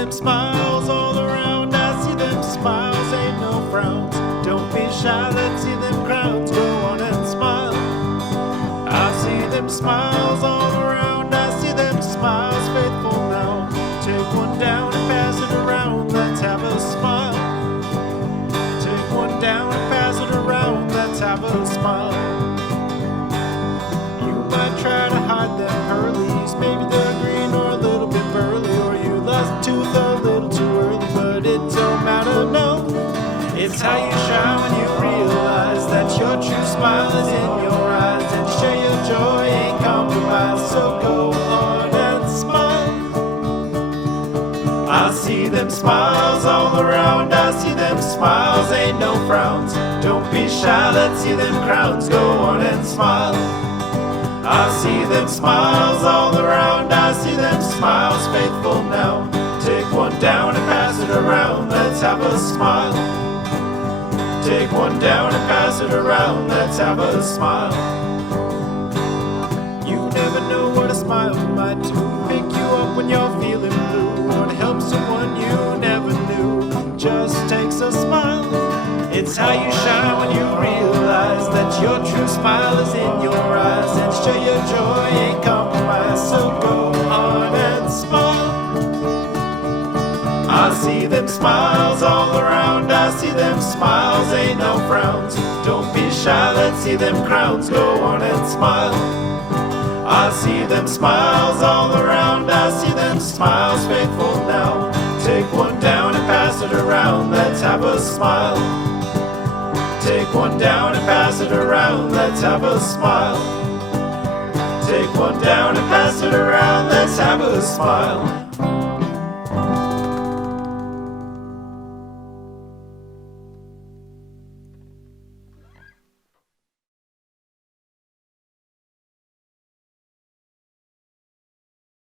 them smiles all around. I see them smiles, ain't no frowns. Don't be shy, let's see them crowns. Go on and smile. I see them smiles all around. I see them smiles, faithful now. Take one down and pass it around. Let's have a smile. Take one down and pass it around. Let's have a smile. You might try to hide them pearlies. Maybe they're green or a little bit burly, or you lost a tooth a little too early, but it don't matter, no. It's how you shine when you realize that your true smile is in your eyes, and to share your joy ain't compromised. So go on and smile. I see them smiles all around. I see them smiles, ain't no frowns. Don't be shy, let's see them crowns. Go on and smile. I see them smiles all around. I see them smiles, faithful now. Take one down and pass it around. Let's have a smile. Take one down and pass it around. Let's have a smile. You never know what a smile might do. Pick you up when you're feeling blue, or to help someone you never knew. Just takes a smile. It's how you shine when you realize that your true smile is in your eyes, and show your joy ain't compromised. So go on and smile. I see them smiles all around. I see them smiles, ain't no frowns. Don't be shy, let's see them crowns. Go on and smile. I see them smiles all around. I see them smiles, faithful now. Take one down and pass it around. Let's have a smile. Take one down and pass it around. Let's have a smile. Take one down and pass it around. Let's have a smile.